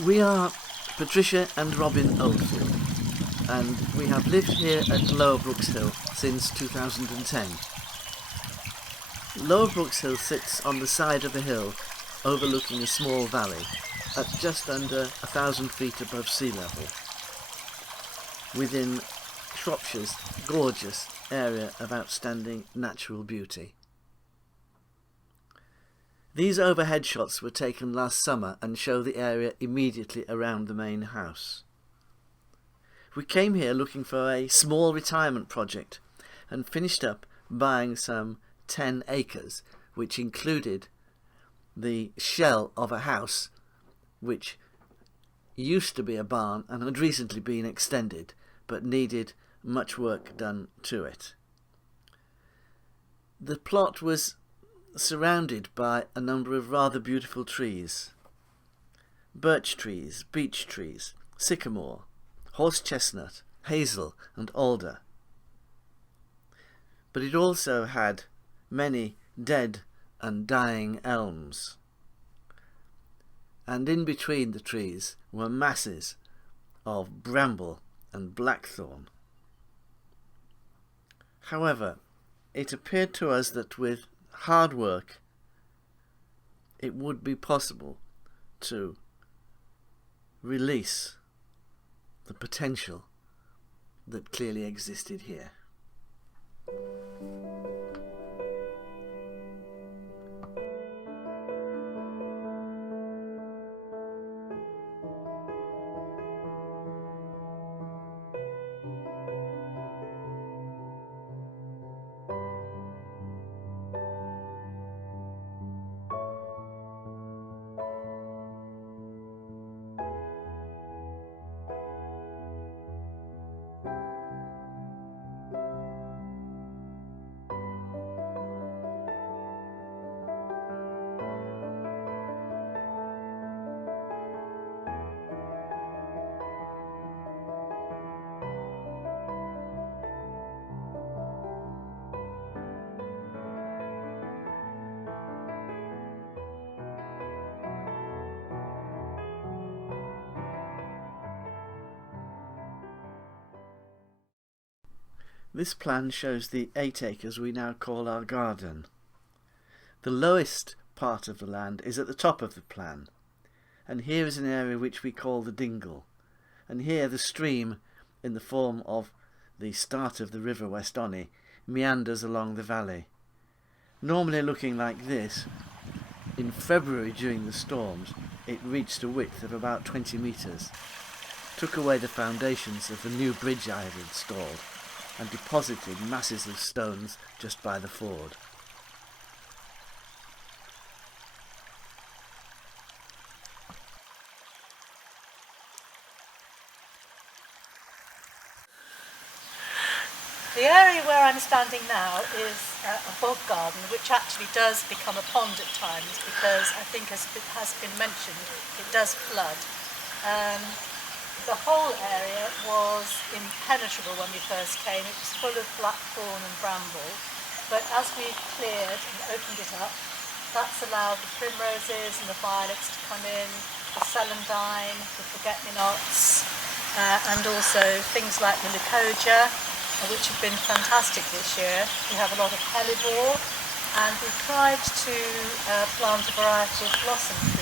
We are Patricia and Robin Oldfield, and we have lived here at Lower Brookshill since 2010. Lower Brookshill sits on the side of a hill overlooking a small valley at just under 1,000 feet above sea level, within Shropshire's gorgeous area of outstanding natural beauty. These overhead shots were taken last summer and show the area immediately around the main house. We came here looking for a small retirement project and finished up buying some 10 acres, which included the shell of a house which used to be a barn and had recently been extended but needed much work done to it. The plot was surrounded by a number of rather beautiful trees: birch trees, beech trees, sycamore, horse chestnut, hazel and alder. But it also had many dead and dying elms, and in between the trees were masses of bramble and blackthorn. However, it appeared to us that with hard work it would be possible to release the potential that clearly existed here. This plan shows the 8 acres we now call our garden. The lowest part of the land is at the top of the plan, and here is an area which we call the dingle, and here the stream, in the form of the start of the river West Onny, meanders along the valley. Normally looking like this, in February during the storms it reached a width of about 20 metres, took away the foundations of the new bridge I had installed, and deposited masses of stones just by the ford. The area where I'm standing now is a bog garden, which actually does become a pond at times because I think, as it has been mentioned, it does flood. The whole area was impenetrable when we first came. It was full of blackthorn and bramble, but as we've cleared and opened it up, that's allowed the primroses and the violets to come in, the celandine, the forget-me-nots, and also things like the leucogia, which have been fantastic this year. We have a lot of hellebore, and we've tried to plant a variety of blossom trees.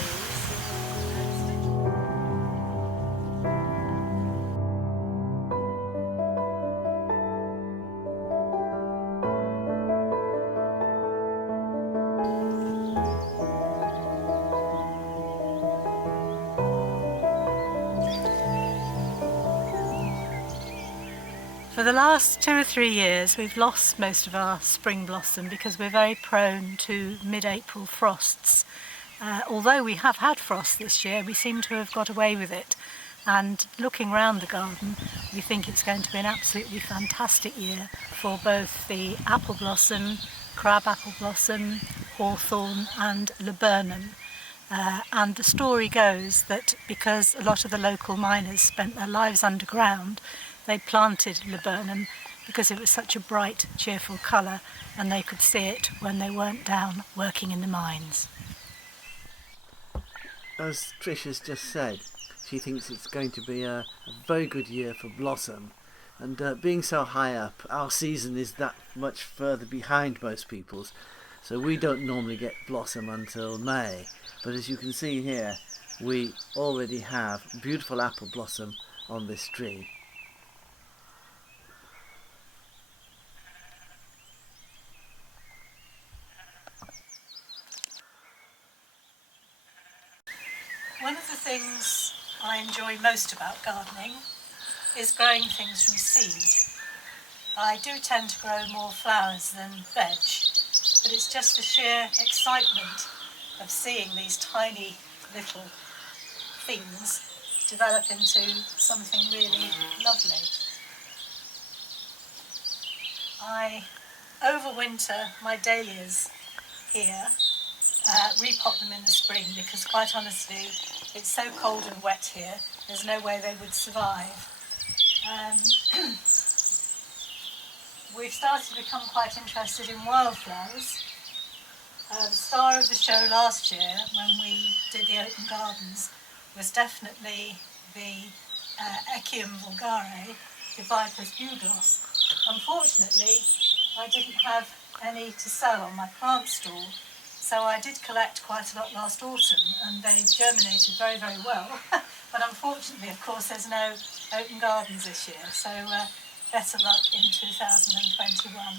For the last 2 or 3 years we've lost most of our spring blossom because we're very prone to mid-April frosts. Although we have had frost this year, we seem to have got away with it, and looking round the garden we think it's going to be an absolutely fantastic year for both the apple blossom, crab apple blossom, hawthorn and laburnum. And the story goes that because a lot of the local miners spent their lives underground, they planted laburnum because it was such a bright, cheerful colour, and they could see it when they weren't down working in the mines. As Trish has just said, she thinks it's going to be a very good year for blossom. And being so high up, our season is that much further behind most people's. So we don't normally get blossom until May. But as you can see here, we already have beautiful apple blossom on this tree. One of the things I enjoy most about gardening is growing things from seed. I do tend to grow more flowers than veg, but it's just the sheer excitement of seeing these tiny little things develop into something really lovely. I overwinter my dahlias here, repot them in the spring because quite honestly it's so cold and wet here, there's no way they would survive. We've started to become quite interested in wildflowers. The star of the show last year when we did the open gardens was definitely the Echium vulgare, the Viper's bugloss. Unfortunately, I didn't have any to sell on my plant stall, so I did collect quite a lot last autumn and they germinated very, very well. But unfortunately, of course, there's no open gardens this year, so better luck in 2021.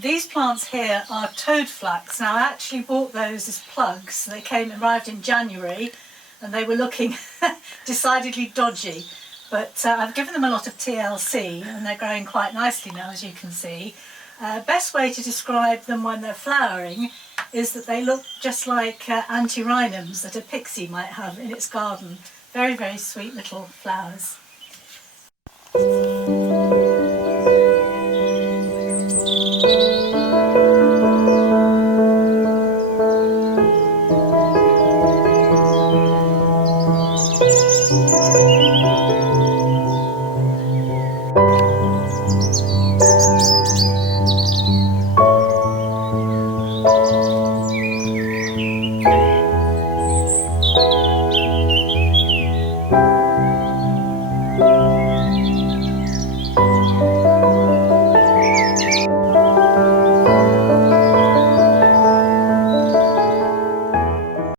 These plants here are toad flax. Now I actually bought those as plugs. They arrived in January and they were looking decidedly dodgy. But I've given them a lot of TLC and they're growing quite nicely now, as you can see. Best way to describe them when they're flowering is that they look just like antirrhinums that a pixie might have in its garden. Very, very sweet little flowers.